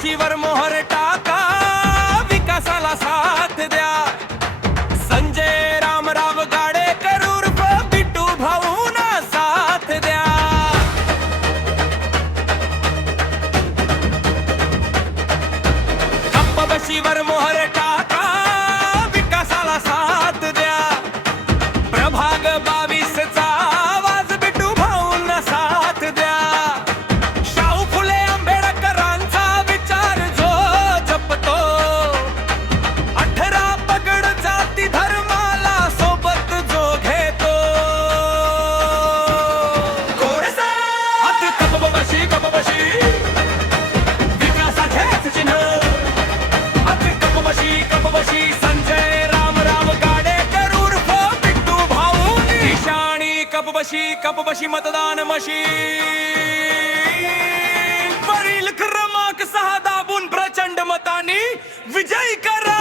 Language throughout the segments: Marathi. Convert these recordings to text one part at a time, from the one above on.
कपबशीवर मोहर टाका, विकासाला साथ द्या. संजय रामराव गाडेकर उर्फ बिट्टू भाऊंना साथ द्या. कपबशीवर मोहर टाका, विकासाला साथ द्या. प्रभाग 22 चा आवाज बिट्टू भाऊंना साथ द्या. शाहू फुले आंबेडकरांचा विचार जो जपतो, 18 पगड जाती धर्माला सोबत जो घेतो. हात कपबशी कपबशी विकासाचेच चिन्ह. हात कपबशी कपबशी संजय रामराव गाडेकर उर्फ बिट्टू भाऊ. निशाणी कपबशी कपबशी मतदान मशीन. वरील क्रमांक 6 दाबून प्रचंड मतांनी विजयी करा.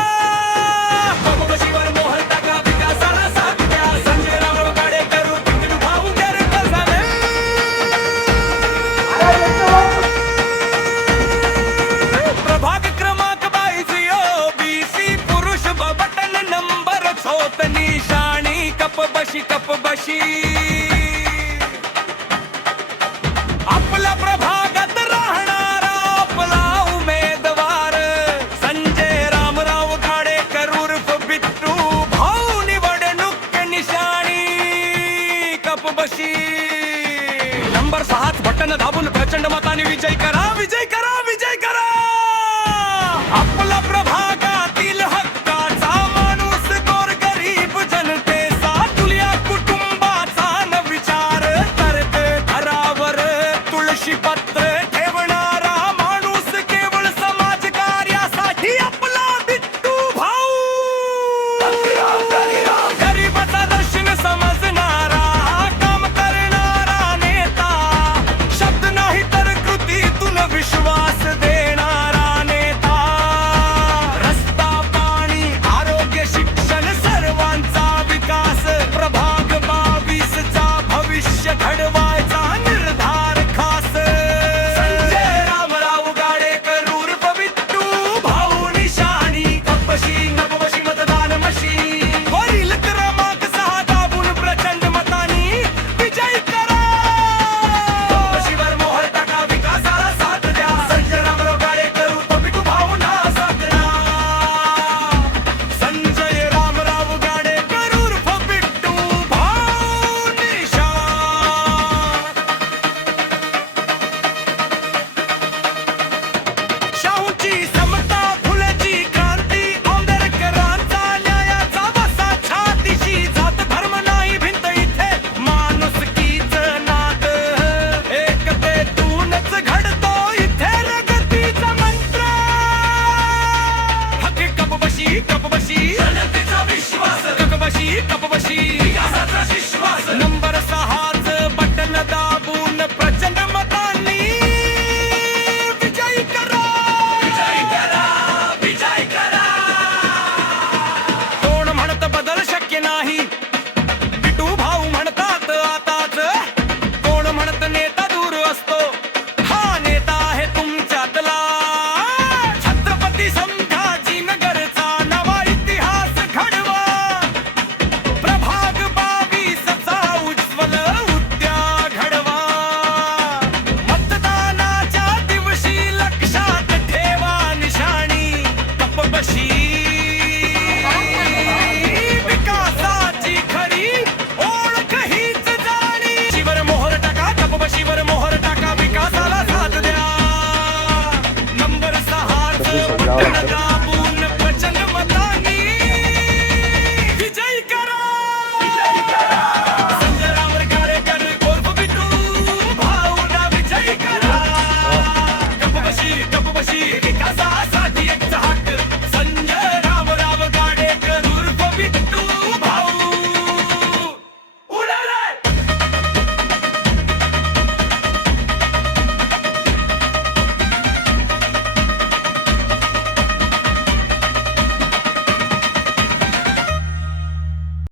कपबशीवर मोहर टाका, विकासाला साथ द्या. संजय रामराव गाडेकर उर्फ बिट्टू भाऊ गाडेकर झाले. प्रभाग क्रमांक 22 ओबीसी पुरुष बटन नंबर 6. निशाणी कपबशी कपबशी. आपल्या प्रभागात राहणारा आपला उमेदवार संजय रामराव गाडेकर उर्फ बिट्टू भाऊ. निवडणूक निशाणी कपबशी. नंबर 6 बटन दाबून प्रचंड मताने विजय करा, विजय करा, विजय करा. आपला प्रभागातील हक्काचा माणूस गोरगरीब जनतेचा, तुल्या कुटुंबाचा न विचार करते घरावर तुळशी पत्र ठेवणारा माणूस केवळ समाजकार्यासाठी आपला बिट्टू भाऊ. गरीबाचा दर्शन समजणारा, काम करणारा नेता. शब्द नाही तर कृतीतून विश्वास देणारा नेता. रस्ता, पाणी, आरोग्य, शिक्षण सर्वांचा विकास. प्रभाग 22 चा भविष्य घडवायचा निर्धार खास. संजय रामराव गाडेकर उर्फ बिट्टू भाऊ. निशाणी कपबशी कपबशी मतदान मशीन. वरील क्रमांक 6 दाबून प्रचंड मतांनी विजयी करा. कपबशीवर मोहर टाका, विकासाला साथ द्या. संजय रामराव गाडेकर उर्फ बिट्टू भाऊंना साथ द्या. संजय रामराव गाडेकर उर्फ बिट्टू भाऊ. निशाण. शाहूची समता, फुलेची क्रांती, आंबेडकरांचा न्यायाचा वसा. छातीशी जात धर्म नाही भिंत इथे, माणुसकीच नाद. एकतेतूनच घडतो इथे प्रगतीचा मंत्र. हक्क कपबशी कपबशी जनतेचा विश्वास. कपबशी कपबशी विकासाचा विश्वास. नंबर 6 बटन दाबून प्रचंड मतांनी विजयी करा, विजयी करा, विजयी करा. कोण म्हणत बदल शक्य नाही, बिट्टू भाऊ म्हणतात आताच. कोण म्हणत नेता दूर असतो, हा नेता आहे तुमच्यातला. छत्रपती संभाजीनगरचा नवा इतिहास घडवा. प्रभाग 22 चा उज्ज्वल उद्या घडवा. मतदानाच्या दिवशी लक्षात ठेवा निशाणी कपबशी.